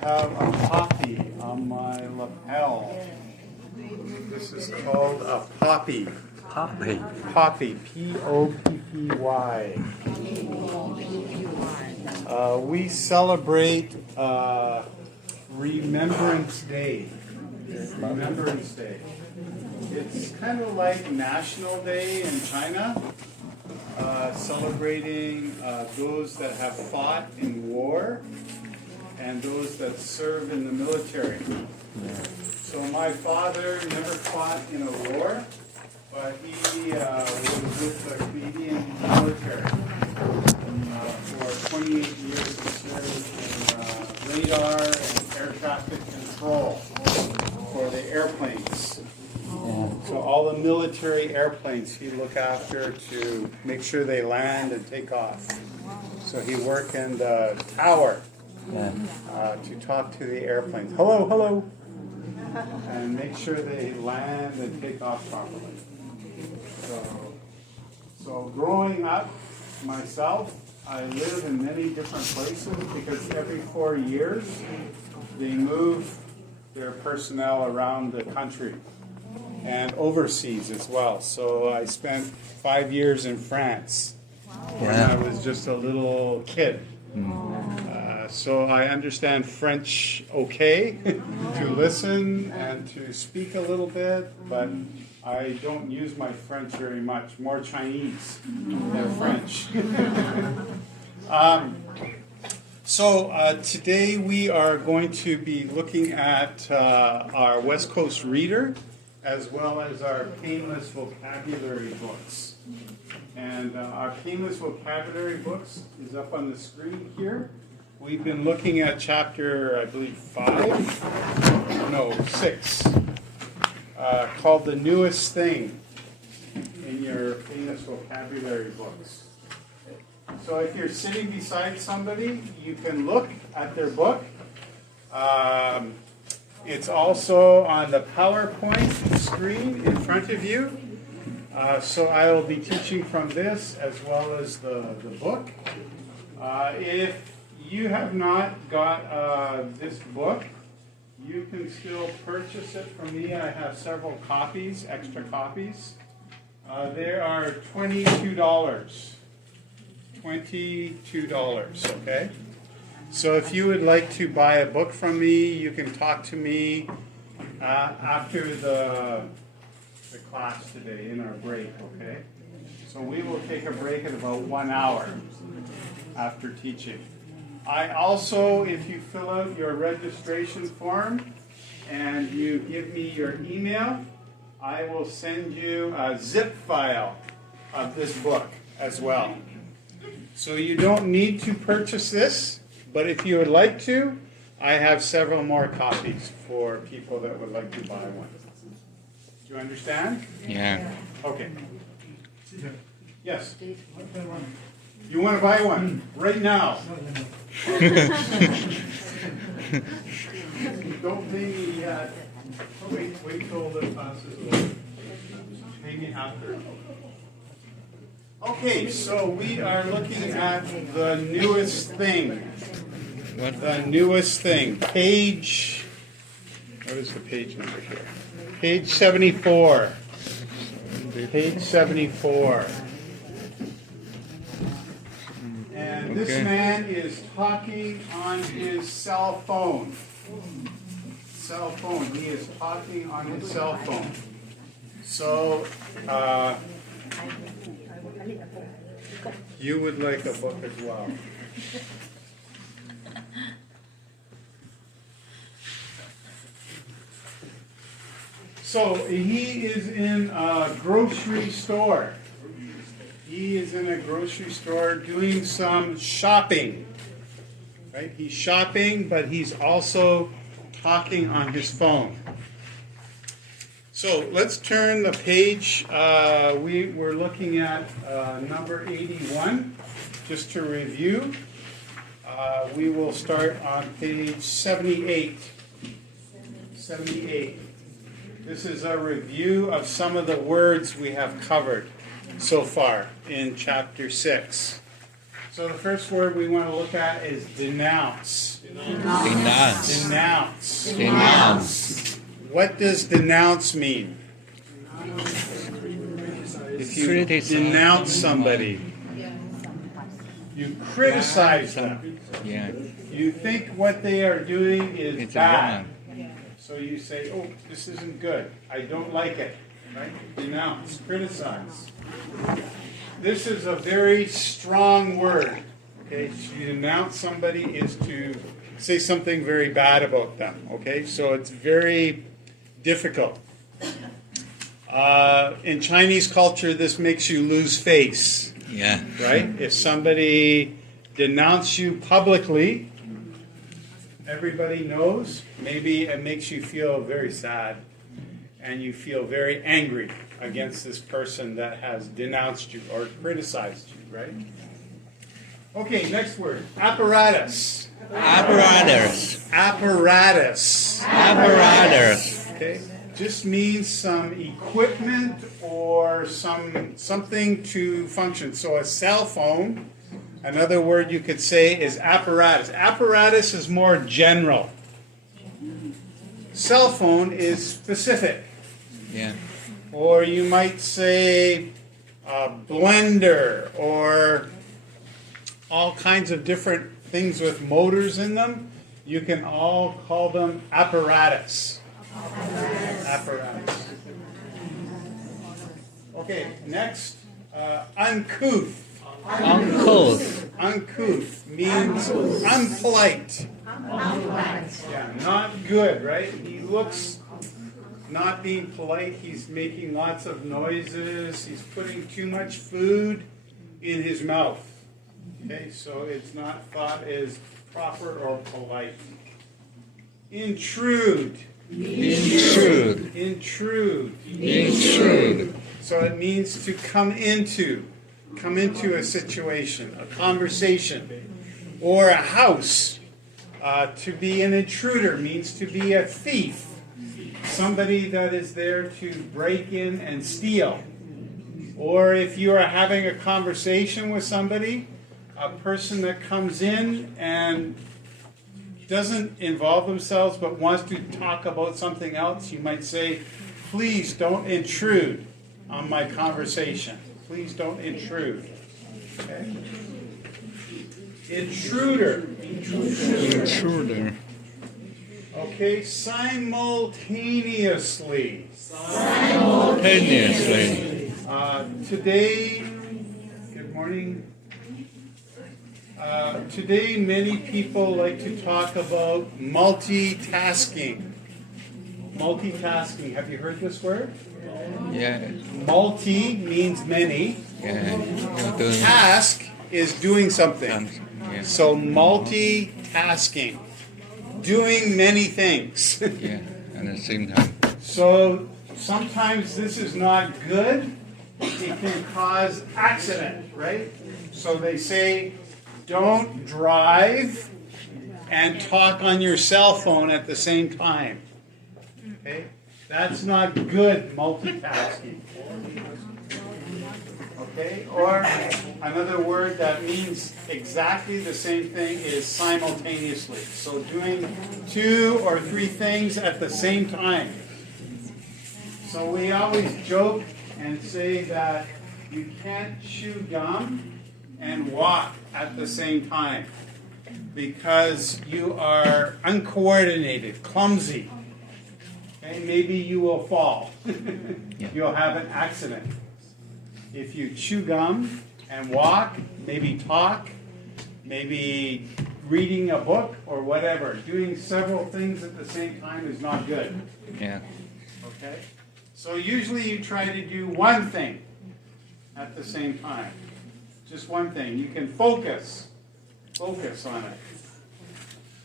have a poppy on my lapel. This is called a poppy. Poppy. Poppy. P-O-P-P-Y. We celebrate Remembrance Day. Remembrance Day. It's kind of like National Day in China, celebrating those that have fought in war and those that serve in the military. So my father never fought in a war, but he was with the Canadian military for 28 years. He served in radar and air traffic control for the airplanes. So all the military airplanes he looked after to make sure they land and take off. So he worked in the tower to talk to the airplanes. Hello, hello. And make sure they land and take off properly. So growing up myself, I live in many different places because every 4 years they move their personnel around the country and overseas as well. So I spent 5 years in France when I was just a little kid. So I understand French okay to listen and to speak a little bit, but I don't use my French very much, more Chinese than French. Today we are going to be looking at our West Coast Reader as well as our Painless Vocabulary books. And our Painless Vocabulary books is up on the screen here. We've been looking at chapter, I believe, 6, called The Newest Thing in your Painless Vocabulary books. So if you're sitting beside somebody, you can look at their book. It's also on the PowerPoint screen in front of you. So I will be teaching from this as well as the book. If you have not got this book, you can still purchase it from me. I have several copies, extra copies. They are $22. $22, okay? So if you would like to buy a book from me, you can talk to me after the class today in our break, okay? So we will take a break at about 1 hour after teaching. I also, if you fill out your registration form and you give me your email, I will send you a zip file of this book as well. So you don't need to purchase this, but if you would like to, I have several more copies for people that would like to buy one. Do you understand? Yeah. Okay. Yes? You want to buy one right now? Don't pay me yet. Wait till the class is over. Pay me after. Okay, so we are looking at the newest thing. What? The newest thing. Page, what is the page number here? Page 74. Page 74. And this man is talking on his cell phone. Cell phone. He is talking on his cell phone. So, you would like a book as well. So he is in a grocery store. He is in a grocery store doing some shopping. Right? He's shopping, but he's also talking on his phone. So let's turn the page. We're looking at number 81. Just to review, we will start on page 78. 78. This is a review of some of the words we have covered so far in chapter 6. So the first word we want to look at is denounce. Denounce. Denounce. Denounce. What does denounce mean? If you Criticize denounce somebody, you criticize them. Yeah. You think what they are doing is It's bad. wrong. So you say, oh, this isn't good. I don't like it. Right? Denounce, criticize. This is a very strong word. Okay, to denounce somebody is to say something very bad about them. Okay, so it's very difficult. In Chinese culture, this makes you lose face. Yeah. Right? If somebody denounces you publicly, everybody knows. Maybe it makes you feel very sad, and you feel very angry against this person that has denounced you or criticized you, right? Okay, next word. Apparatus. Apparatus. Apparatus. Apparatus. Okay? Just means some equipment or something to function. So a cell phone, another word you could say is apparatus. Apparatus is more general. Cell phone is specific. Yeah. Or you might say a blender or all kinds of different things with motors in them. You can all call them apparatus. Apparatus. Okay, next, uncouth. Uncouth. Uncouth means unpolite. Yeah, not good, right? He looks not being polite. He's making lots of noises. He's putting too much food in his mouth. Okay, so it's not thought as proper or polite. Intrude. Intrude. Intrude. Intrude. So it means to come into a situation, a conversation, or a house. To be an intruder means to be a thief, somebody that is there to break in and steal. Or if you are having a conversation with somebody, a person that comes in and doesn't involve themselves but wants to talk about something else, you might say, please don't intrude on my conversation. Please don't intrude. Okay? Intruder. Intruder. Okay, simultaneously. Simultaneously. Today, good morning. Today, many people like to talk about multitasking. Multitasking. Have you heard this word? Yeah. Multi means many. Yeah. You're doing Task is doing something. something. Yeah. So multitasking. Doing many things. Yeah. At the same time. So sometimes this is not good. It can cause accident, right? So they say, don't drive and talk on your cell phone at the same time. Okay? That's not good multitasking. Okay? Or another word that means exactly the same thing is simultaneously. So doing 2 or 3 things at the same time. So we always joke and say that you can't chew gum and walk at the same time because you are uncoordinated, clumsy. Okay, maybe you will fall. You'll have an accident. If you chew gum and walk, maybe talk, maybe reading a book or whatever, doing several things at the same time is not good. Yeah. Okay? So usually you try to do one thing at the same time. Just one thing. You can focus on it.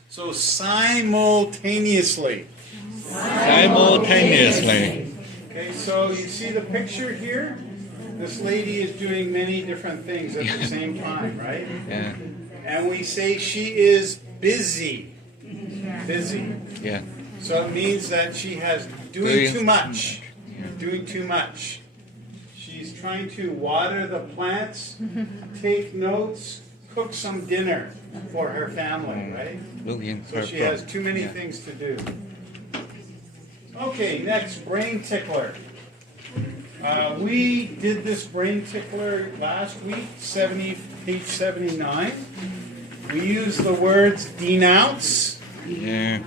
So simultaneously. Simultaneously. Okay, so you see the picture here? This lady is doing many different things at the same time, right? Yeah. And we say she is busy. Busy. Yeah. So it means that she has doing too much. Doing too much. She's trying to water the plants, take notes, cook some dinner for her family, right? Looking for So she has too many things to do. Okay, next, brain tickler. We did this brain tickler last week, page 79. We used the words denounce, Yeah.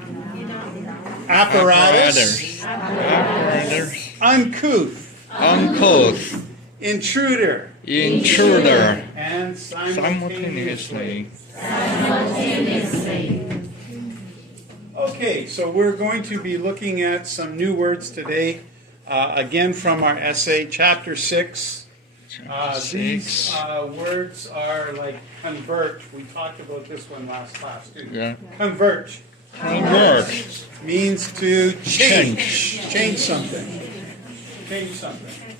apparatus, Apparatus. uncouth, Uncouth. intruder, Intruder. and simultaneously. Simultaneously. Okay, so we're going to be looking at some new words today, again from our essay, chapter 6. These words are like convert. We talked about this one last class too. Yeah. Convert Convert. means to change something. Change something.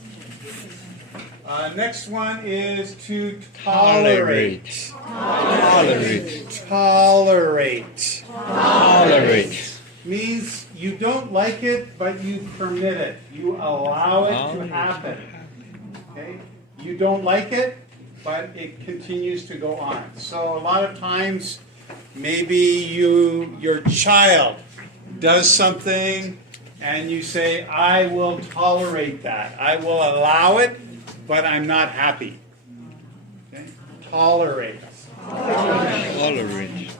Next one is to tolerate. Tolerate. Tolerate. Tolerate. Means you don't like it, but you permit it. You allow it to happen. Okay? You don't like it, but it continues to go on. So a lot of times, maybe your child does something, and you say, I will tolerate that. I will allow it, but I'm not happy. Okay? Tolerate. Tolerate.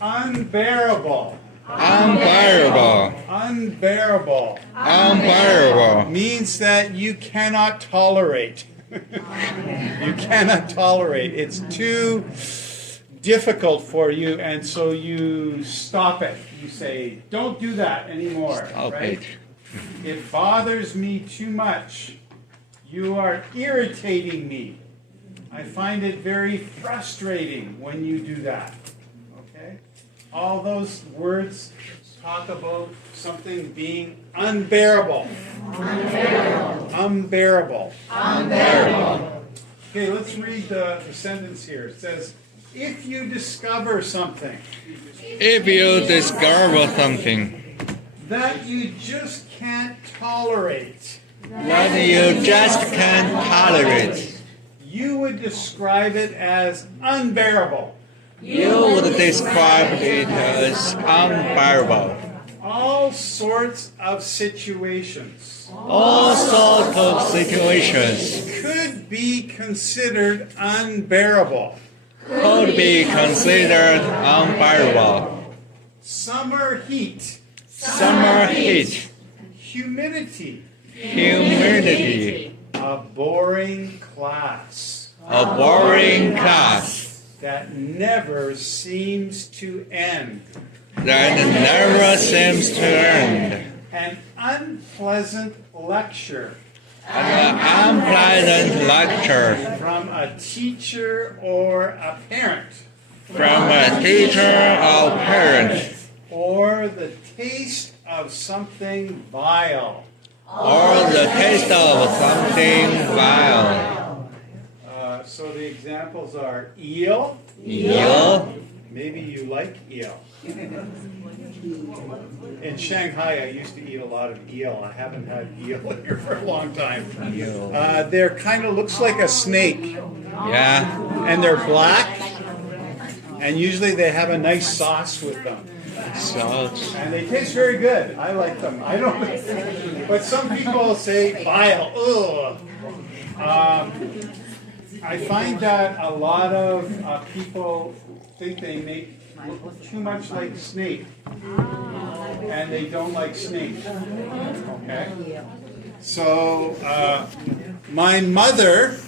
Unbearable. Unbearable. Unbearable Unbearable. means that you cannot tolerate. You cannot tolerate. It's too difficult for you, and so you stop it. You say, don't do that anymore. Stop right? it. It bothers me too much. You are irritating me. I find it very frustrating when you do that. Okay? All those words talk about something being unbearable. Unbearable. Unbearable. Okay, let's read the sentence here. It says, if you discover something If you discover something that you just can't tolerate, that you just can't tolerate, you would describe it as unbearable. you would describe it as unbearable. All sorts of situations All sorts of situations could be considered unbearable. could be considered unbearable. Summer heat, Summer heat, humidity, humidity, a boring class a boring class that never seems to end, that never seems to end, an unpleasant lecture an unpleasant lecture from a teacher or a parent, from a teacher or parent, or the taste of something vile. or the taste of something vile. So the examples are eel. Eel, Maybe you like eel. In Shanghai, I used to eat a lot of eel. I haven't had eel here for a long time. eel. They're kind of looks like a snake, Yeah, and they're black. And usually they have a nice sauce with them, salt. and they taste very good. I like them. I don't, but some people say vile. Ugh. I find that a lot of people think they make look too much like snake, and they don't like snake. Okay, so my mother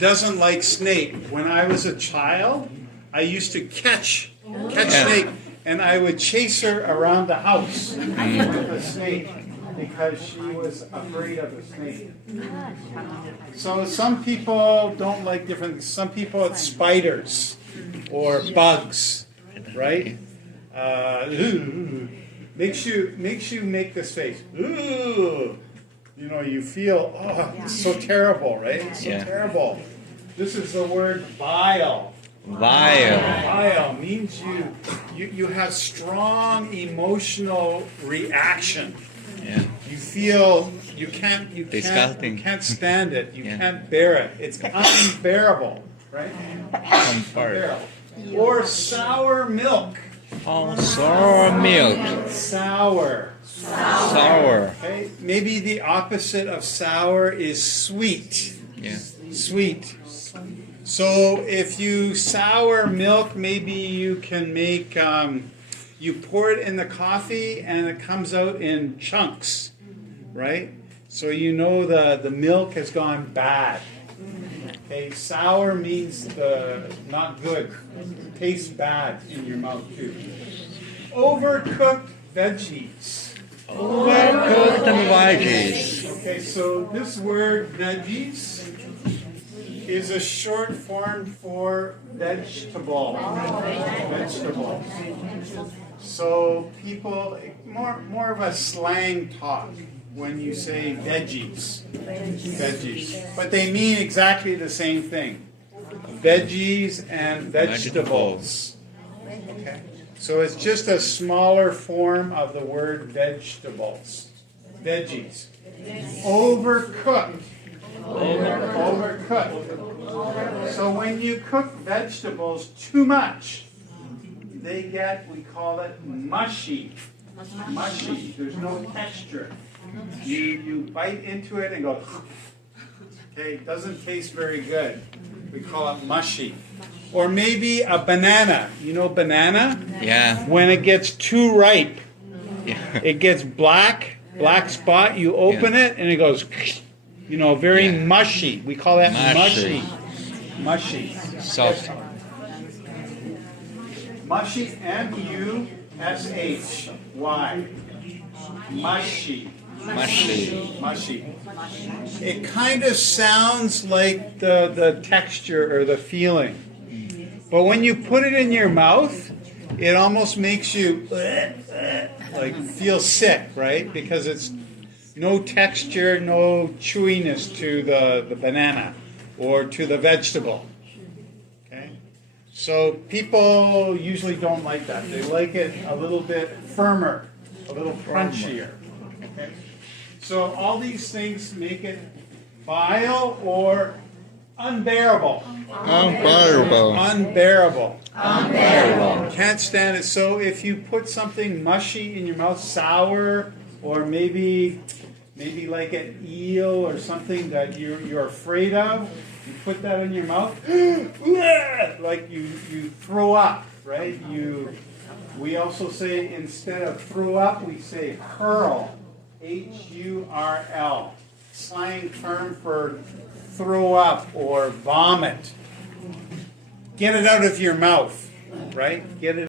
doesn't like snake. When I was a child, I used to catch snake, and I would chase her around the house with the snake because she was afraid of the snake. So some people don't like different. Some people it's spiders or bugs, right? Makes you make this face. Ooh. You know, you feel, oh, it's so terrible, right? It's so terrible. This is the word vile. Vile. Vile means you have strong emotional reaction. Yeah. You feel you can't Disgusting. you can't stand it. You Yeah. can't bear it. It's unbearable, right? Unbearable. Or sour milk. Oh, sour milk. Sour. Sour. Okay. Maybe the opposite of sour is sweet. Yeah. Sweet. So if you sour milk, maybe you can make, you pour it in the coffee and it comes out in chunks, right? So you know the milk has gone bad. Okay, sour means not good. Tastes bad in your mouth too. Overcooked veggies. Overcooked veggies. Okay, so this word veggies is a short form for vegetable. Vegetable. So people, more of a slang talk when you say veggies. Veggies. But they mean exactly the same thing. Veggies and vegetables. Okay. So it's just a smaller form of the word vegetables. Veggies. Overcooked. Overcooked. So when you cook vegetables too much, they get, we call it mushy. Mushy. There's no texture. You bite into it and go, okay, it doesn't taste very good. We call it mushy. Or maybe a banana. You know banana? Yeah. When it gets too ripe, Yeah. it gets black spot. You open it and it goes, very Yeah. mushy. We call that mushy. Mushy. Mushy. Soft. Mushy, M-U-S-H-Y. Mushy. Mushy. Mushy. It kind of sounds like the texture or the feeling. But when you put it in your mouth, it almost makes you like feel sick, right? Because it's no texture, no chewiness to the banana or to the vegetable. Okay? So people usually don't like that. They like it a little bit firmer, a little crunchier. Okay? So all these things make it vile or unbearable. Unbearable. Unbearable. Unbearable. Can't stand it. So if you put something mushy in your mouth, sour, or maybe like an eel or something that you're afraid of, you put that in your mouth, like you throw up, right? We also say, instead of throw up, we say hurl. H-U-R-L. Slang term for throw up or vomit. Get it out of your mouth, right? Get it